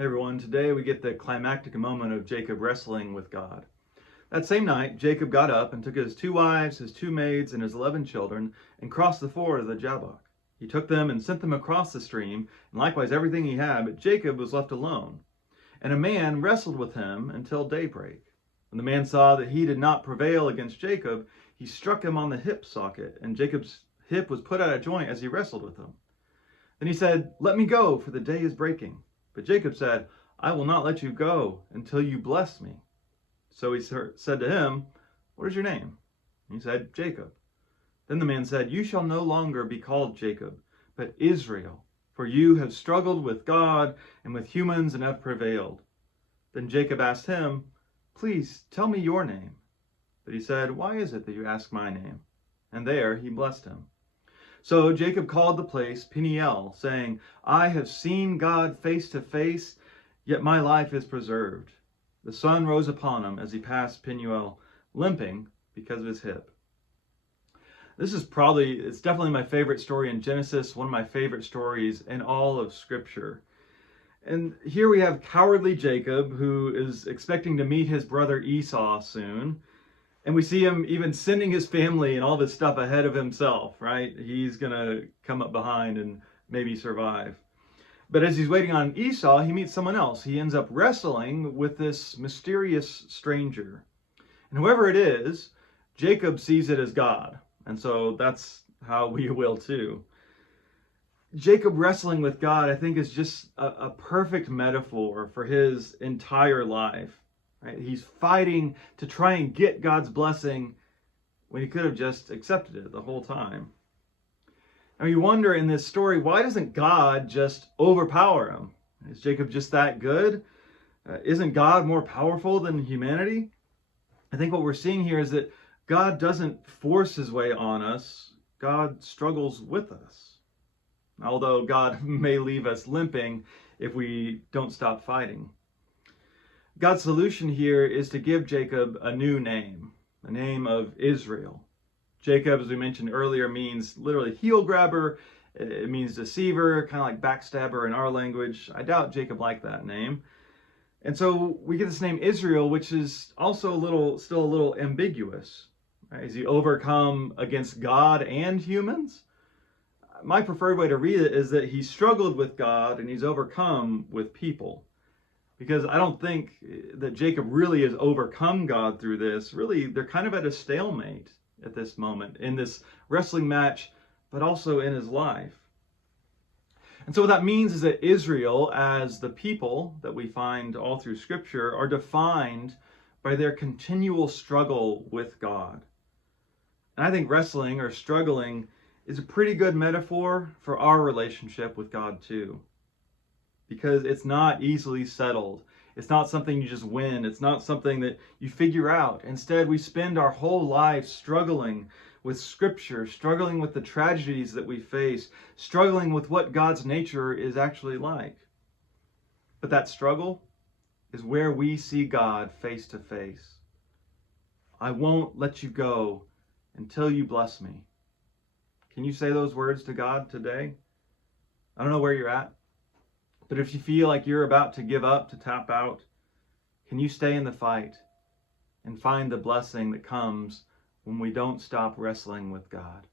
Hey everyone, today we get the climactic moment of Jacob wrestling with God. That same night, Jacob got up and took his 2 wives, his 2 maids, and his 11 children, and crossed the ford of the Jabbok. He took them and sent them across the stream, and likewise everything he had, but Jacob was left alone. And a man wrestled with him until daybreak. When the man saw that he did not prevail against Jacob, he struck him on the hip socket, and Jacob's hip was put out of joint as he wrestled with him. Then he said, "Let me go, for the day is breaking." But Jacob said, "I will not let you go until you bless me." So he said to him, "What is your name?" And he said, "Jacob." Then the man said, "You shall no longer be called Jacob, but Israel, for you have struggled with God and with humans and have prevailed." Then Jacob asked him, "Please tell me your name." But he said, "Why is it that you ask my name?" And there he blessed him. So Jacob called the place Peniel, saying, "I have seen God face to face, yet my life is preserved." The sun rose upon him as he passed Peniel, limping because of his hip. It's definitely my favorite story in Genesis, one of my favorite stories in all of Scripture. And here we have cowardly Jacob, who is expecting to meet his brother Esau soon. And we see him even sending his family and all this stuff ahead of himself, right? He's going to come up behind and maybe survive. But as he's waiting on Esau, he meets someone else. He ends up wrestling with this mysterious stranger. And whoever it is, Jacob sees it as God. And so that's how we will too. Jacob wrestling with God, I think, is just a perfect metaphor for his entire life. Right? He's fighting to try and get God's blessing when he could have just accepted it the whole time. Now you wonder in this story, why doesn't God just overpower him? Is Jacob just that good? Isn't God more powerful than humanity? I think what we're seeing here is that God doesn't force his way on us. God struggles with us. Although God may leave us limping if we don't stop fighting. God's solution here is to give Jacob a new name, the name of Israel. Jacob, as we mentioned earlier, means literally heel grabber. It means deceiver, kind of like backstabber in our language. I doubt Jacob liked that name. And so we get this name Israel, which is also still a little ambiguous. Right? Is he overcome against God and humans? My preferred way to read it is that he struggled with God and he's overcome with people. Because I don't think that Jacob really has overcome God through this. Really, they're kind of at a stalemate at this moment in this wrestling match, but also in his life. And so what that means is that Israel, as the people that we find all through Scripture, are defined by their continual struggle with God. And I think wrestling or struggling is a pretty good metaphor for our relationship with God too. Because it's not easily settled. It's not something you just win. It's not something that you figure out. Instead, we spend our whole life struggling with Scripture, struggling with the tragedies that we face, struggling with what God's nature is actually like. But that struggle is where we see God face to face. "I won't let you go until you bless me." Can you say those words to God today? I don't know where you're at. But if you feel like you're about to give up, to tap out, can you stay in the fight and find the blessing that comes when we don't stop wrestling with God?